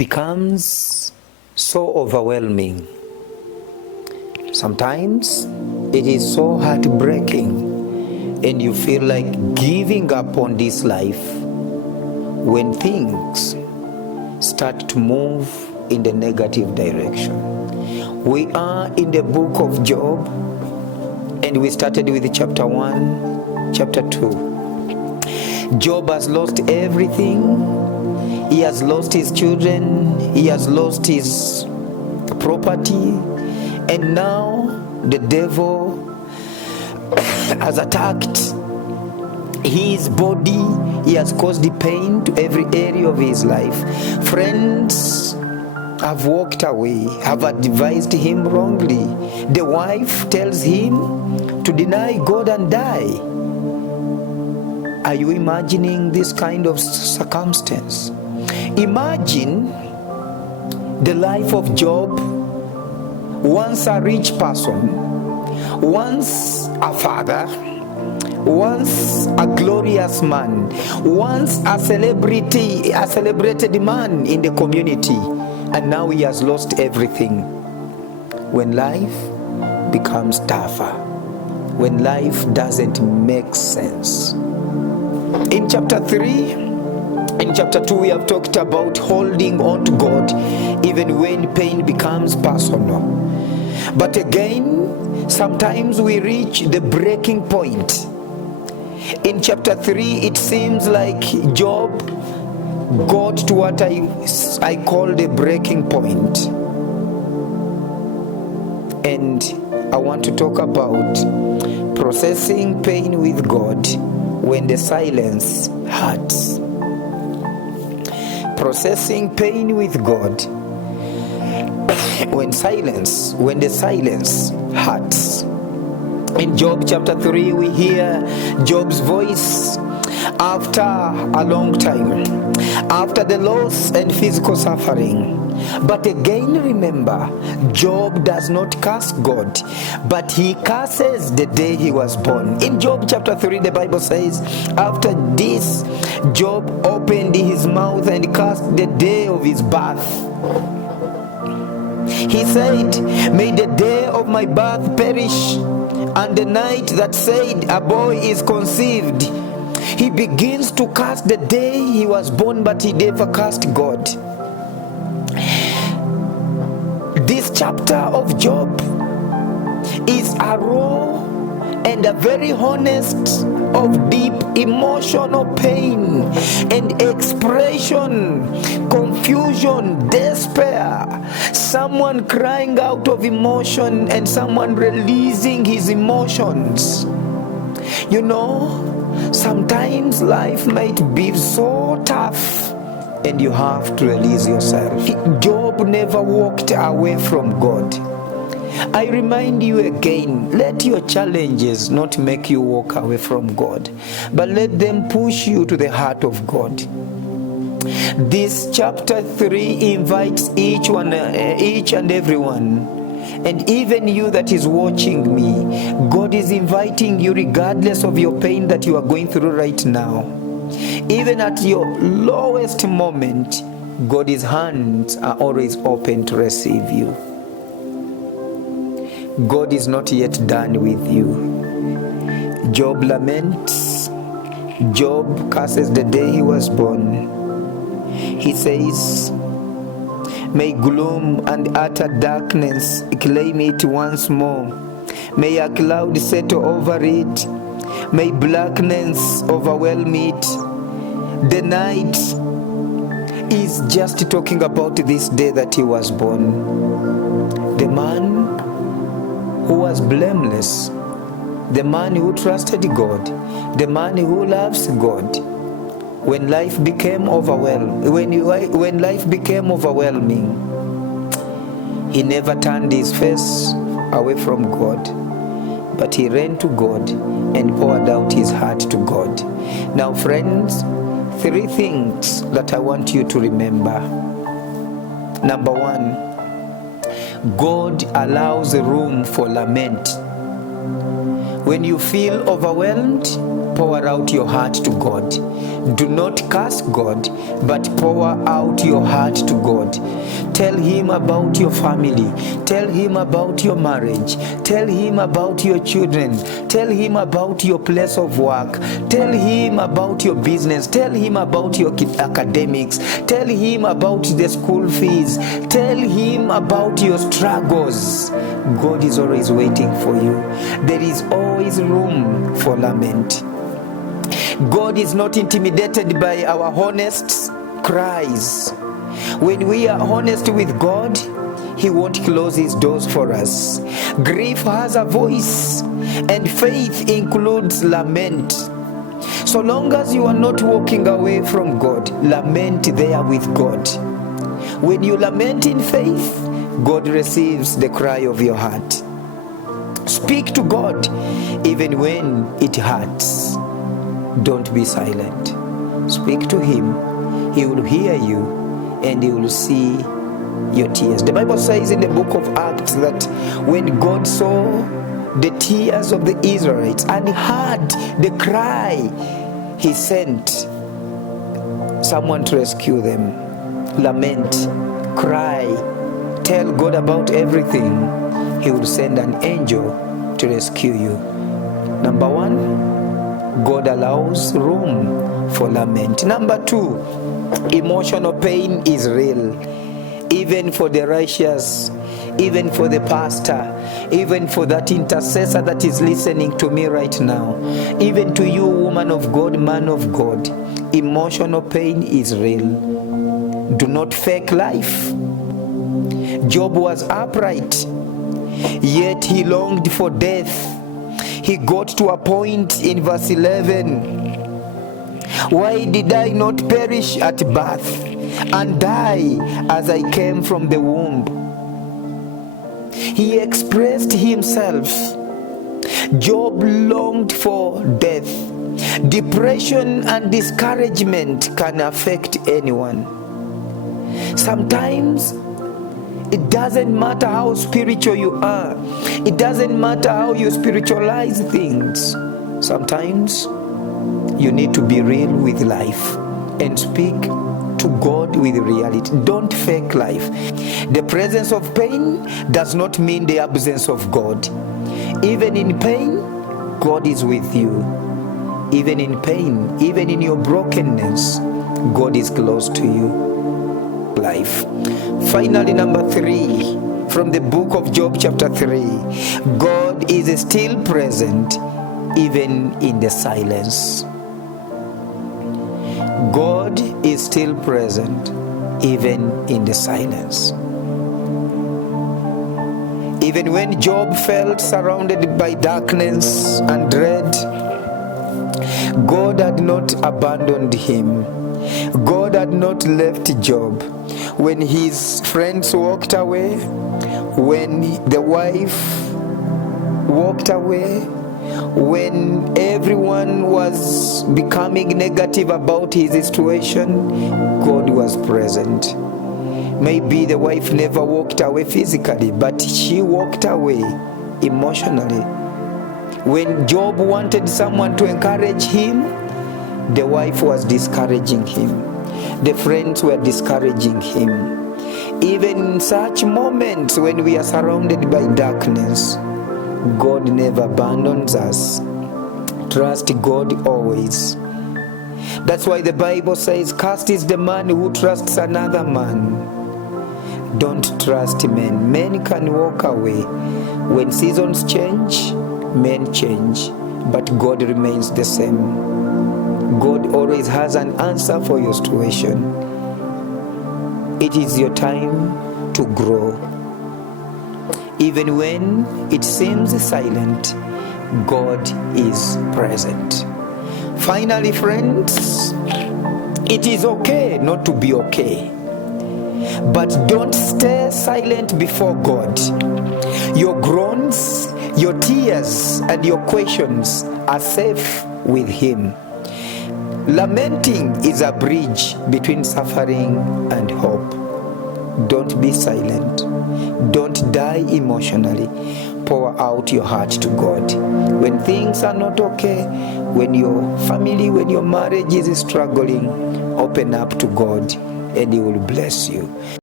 becomes so overwhelming. Sometimes it is so heartbreaking and you feel like giving up on this life when things start to move in the negative direction. We are in the book of Job, and we started with chapter 1, chapter 2. Job has lost everything. He has lost his children. He has lost his property. And now the devil has attacked his body. He has caused the pain to every area of his life. Friends have walked away, have advised him wrongly. The wife tells him to deny God and die. Are you imagining this kind of circumstance? Imagine the life of Job, once a rich person, once a father, once a glorious man, once a celebrity, a celebrated man in the community, and now he has lost everything. When life becomes tougher, when life doesn't make sense. In chapter 3, in chapter 2, we have talked about holding on to God even when pain becomes personal. But again, sometimes we reach the breaking point. In chapter 3, it seems like Job got to what I call the breaking point. And I want to talk about processing pain with God when the silence hurts. Processing pain with God when the silence hurts. In Job chapter 3, we hear Job's voice after a long time, after the loss and physical suffering. But again, remember, Job does not curse God, but he curses the day he was born. In Job chapter 3, the Bible says, after this, Job opened his mouth and cursed the day of his birth. He said, may the day of my birth perish, and the night that said a boy is conceived. He begins to curse the day he was born, but he never cursed God. This chapter of Job is a raw and a very honest of deep emotional pain and expression, confusion, despair, someone crying out of emotion and someone releasing his emotions. You know, sometimes life might be so tough and you have to release yourself. Job never walked away from God. I remind you again, let your challenges not make you walk away from God, but let them push you to the heart of God. This chapter 3 invites each and everyone, and even you that is watching me, God is inviting you regardless of your pain that you are going through right now. Even at your lowest moment, God's hands are always open to receive you. God is not yet done with you. Job laments. Job curses the day he was born. He says, may gloom and utter darkness claim it once more. May a cloud settle over it. May blackness overwhelm it. The night is just talking about this day that he was born. The man who was blameless, the man who trusted God, the man who loves God. When life became overwhelming, when life became overwhelming, he never turned his face away from God, but he ran to God and poured out his heart to God. Now, friends, 3 things that I want you to remember. Number 1, God allows room for lament. When you feel overwhelmed, pour out your heart to God. Do not curse God, but pour out your heart to God. Tell Him about your family. Tell Him about your marriage. Tell Him about your children. Tell Him about your place of work. Tell Him about your business. Tell Him about your academics. Tell Him about the school fees. Tell Him about your struggles. God is always waiting for you. There is always room for lament. God is not intimidated by our honest cries. When we are honest with God, He won't close His doors for us. Grief has a voice, and faith includes lament. So long as you are not walking away from God, lament there with God. When you lament in faith, God receives the cry of your heart. Speak to God even when it hurts. Don't be silent. Speak to Him. He will hear you and He will see your tears. The Bible says in the book of Acts that when God saw the tears of the Israelites and heard the cry, He sent someone to rescue them. Lament, cry, tell God about everything. He will send an angel to rescue you. Number one, God allows room for lament. Number two, emotional pain is real. Even for the righteous, even for the pastor, even for that intercessor that is listening to me right now, even to you, woman of God, man of God, emotional pain is real. Do not fake life. Job was upright, yet he longed for death. He got to a point in verse 11. Why did I not perish at birth and die as I came from the womb? He expressed himself. Job longed for death. Depression and discouragement can affect anyone. Sometimes it doesn't matter how spiritual you are. It doesn't matter how you spiritualize things. Sometimes you need to be real with life and speak to God with reality. Don't fake life. The presence of pain does not mean the absence of God. Even in pain, God is with you. Even in pain, even in your brokenness, God is close to you. Life. Finally, number 3, from the book of Job chapter 3, God is still present even in the silence. God is still present even in the silence. Even when Job felt surrounded by darkness and dread, God had not abandoned him. God had not left Job. When his friends walked away, when the wife walked away, when everyone was becoming negative about his situation, God was present. Maybe the wife never walked away physically, but she walked away emotionally. When Job wanted someone to encourage him, the wife was discouraging him. The friends were discouraging him. Even in such moments when we are surrounded by darkness, God never abandons us. Trust God always. That's why the Bible says, cursed is the man who trusts another man. Don't trust men. Men can walk away. When seasons change, men change, but God remains the same. God always has an answer for your situation. It is your time to grow. Even when it seems silent, God is present. Finally, friends, it is okay not to be okay. But don't stay silent before God. Your groans, your tears, and your questions are safe with Him. Lamenting is a bridge between suffering and hope. Don't be silent. Don't die emotionally. pour out your heart to God. When things are not okay, when your family, when your marriage is struggling, open up to God and He will bless you.